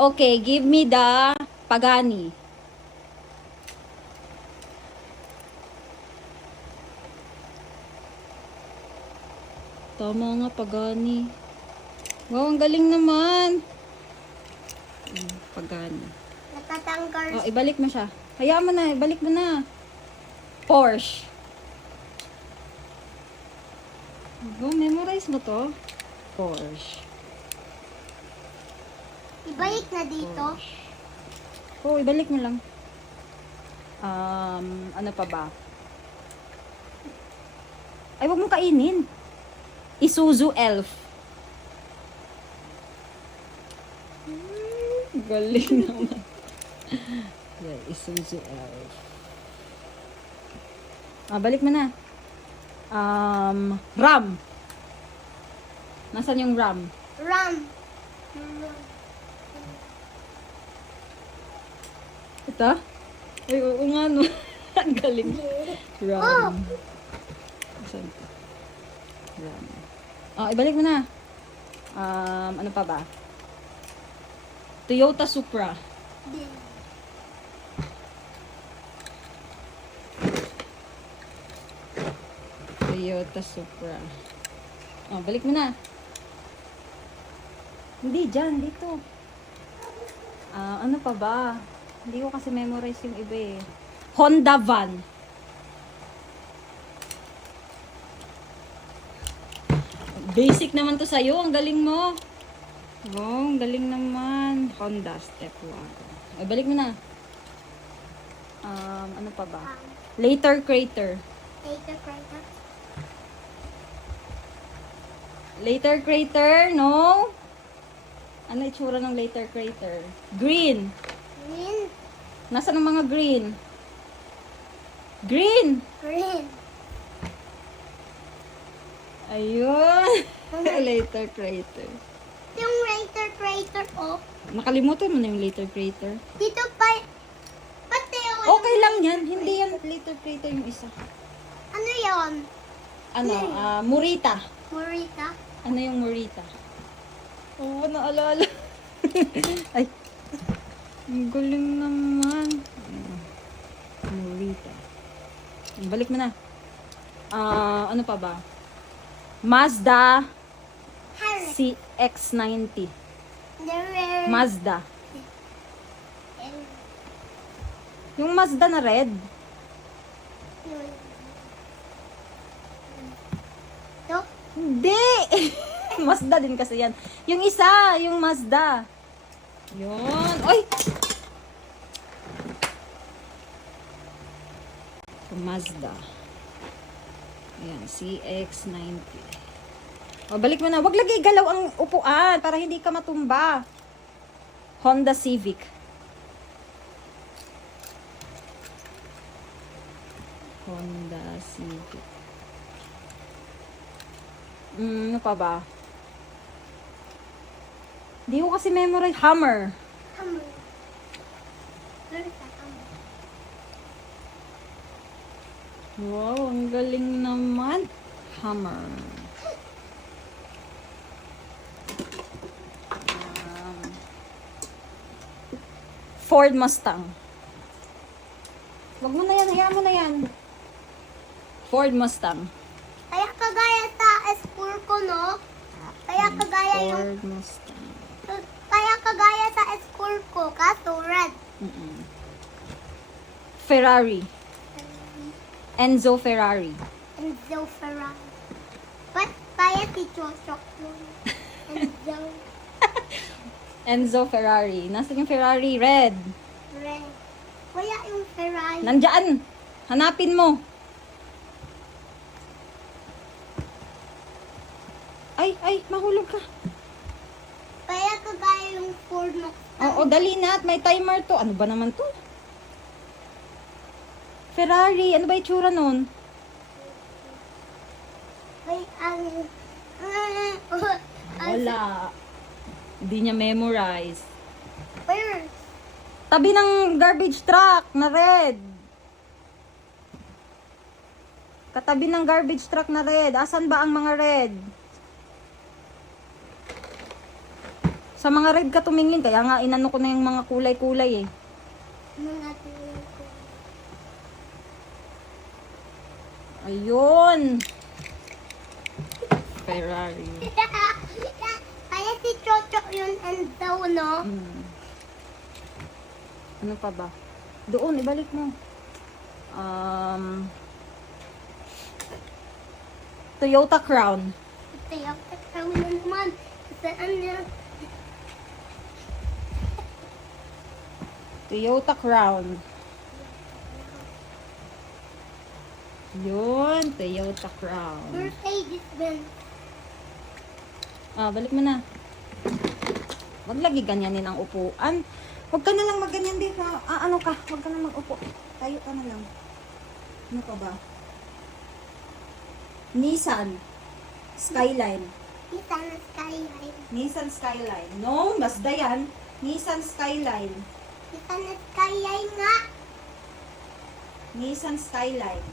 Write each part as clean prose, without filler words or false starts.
Okay, give me the Pagani. Tama nga, Pagani. Wow, ang galing naman. Pagani. Natatanggal. Oh, ibalik mo siya. Hayaan mo na, ibalik mo na. Porsche. Oh, memorize mo to. Porsche. Ibalik na dito. Oh, ibalik mo lang. Ano pa ba? Ay, wag mong kainin. Isuzu Elf. Galing naman. Yeah, Isuzu Elf. Balik mo na. RAM. Nasaan yung RAM? Ram. Ito? Ay, oo nga no. Ang galing. RAM. Saan ito? RAM. Ibalik mo na. Ano pa ba? Toyota Supra. Toyota Supra. Balik mo na. Hindi, dyan. Dito. Ano pa ba? Hindi ko kasi memorize yung iba eh. Honda Van. Basic naman to sa'yo. Ang galing mo. Oh, ang galing naman. Honda Step Wagon. Balik mo na. Ano pa ba? Later Crater. Later, Crater. Later Crater, no? Ano itsura ng Later Crater? Green. Green. Nasaan ang mga green? Green! Green. Ayun. Later Crater. Yung Later, Crater, oh. Nakalimutan mo na yung Later Crater. Dito pa. Pati yung... Okay lang yan. Hindi yan Later Crater yung isa. Ano yon? Ano? Murita. Morita. Ano yung Murita? Oo, naalala. Ay. Ang galing naman. Murita. Balik mo na. Ano pa ba? Mazda Harry. CX-90. There. Mazda. Yung Mazda na red. Ito. Hindi! Mazda din kasi yan. Yung isa, yung Mazda. Yun. Oy! Mazda. Ayan, CX-90. Balik mo na. Huwag lagi galaw ang upuan para hindi ka matumba. Honda Civic. Honda Civic. Ano pa ba? Hindi ko kasi memorize. Hummer. Hammer. Morita, hammer. Wow, ang galing naman. Hummer. Ford Mustang. Wag mo na yan, hayaan mo na yan. Ford Mustang. Kaya kagaya sa school ko, no? Kaya kagaya yung... Ford Mustang. Kaya kagaya sa school ko, kaso red. Ferrari. Enzo Ferrari. Enzo Ferrari. Ba't kaya si Chosok yun? Enzo Enzo Ferrari. Nasaan yung Ferrari? Red. red. Kaya yung Ferrari. Nandyan. Hanapin mo. Ay, mahulog ka. Kaya kagaya yung Ford Mustang. Oo, dali na. At may timer to. Ano ba naman to? Ferrari. Ano ba itsura nun? Kaya ang... Wala. Hindi niya memorize. Where? Tabi ng garbage truck na red. Katabi ng garbage truck na red. Asan ba ang mga red? Sa mga red ka tumingin, kaya nga inano ko na yung mga kulay-kulay eh. Mga tingin ko. Ayun. Ferrari. Kaya si Chocho yun and daw, no? Hmm. Ano pa ba? Doon, ibalik mo. Toyota Crown. Ito yung kakawin na naman. Saan niya? Toyota Crown. Yun, Toyota Crown. Mercedes Benz. Balik mo na. Huwag lagi ganyanin ang upuan. Huwag ka na lang magganyan, di ka. Ano ka? Huwag ka na mag-upo. Tayo ka na lang. Ano pa ba? Nissan Skyline. Nissan Skyline. Nissan Skyline. No, Mazda yan. Nissan Skyline. Nissan Skyline nga. Nissan Skyline.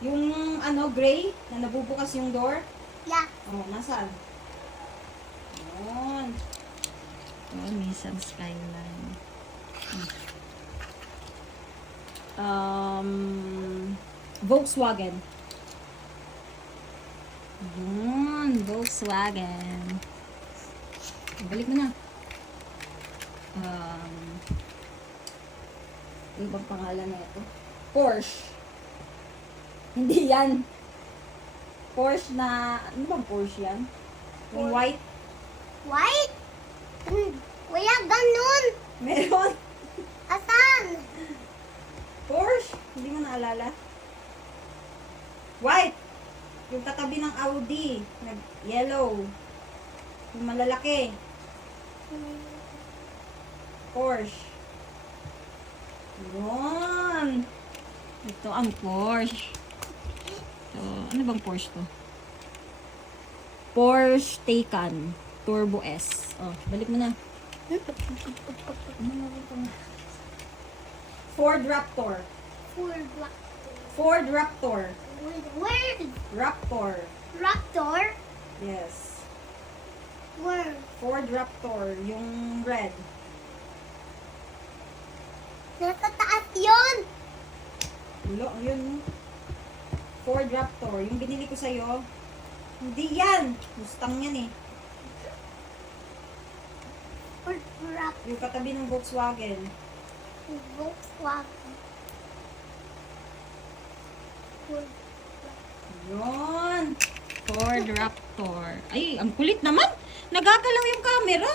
Yung ano, gray, na nabubukas yung door. Yeah. Oh, nasaan? Yun. Oh, Nissan Skyline. Volkswagen. Yun, Volkswagen. Balik mo na. Ano bang pangalan na ito? Porsche. Hindi yan. Porsche na, ano bang Porsche yan? Yung white? White? Wala ganun. Meron. Asan? Porsche? Hindi mo naalala? White. Yung katabi ng Audi. Yellow. Yung malalaki. Porsche. Yun. Ito ang Porsche. Ito, ano bang Porsche to? Porsche Taycan Turbo S. Oh, balik mo na. Ford Raptor. Ford Ford Raptor. Where? Raptor. Raptor? Yes. Where? Ford Raptor. Yung red. Nasa taas yun. Ulo, yun. Ford Raptor. Yung binili ko sa'yo. Hindi yan. Mustang yan eh. Ford Raptor. Yung katabi ng Volkswagen. Volkswagen. Ford. Yun. Ford Raptor. Ay, ang kulit naman. Nagagalaw yung camera.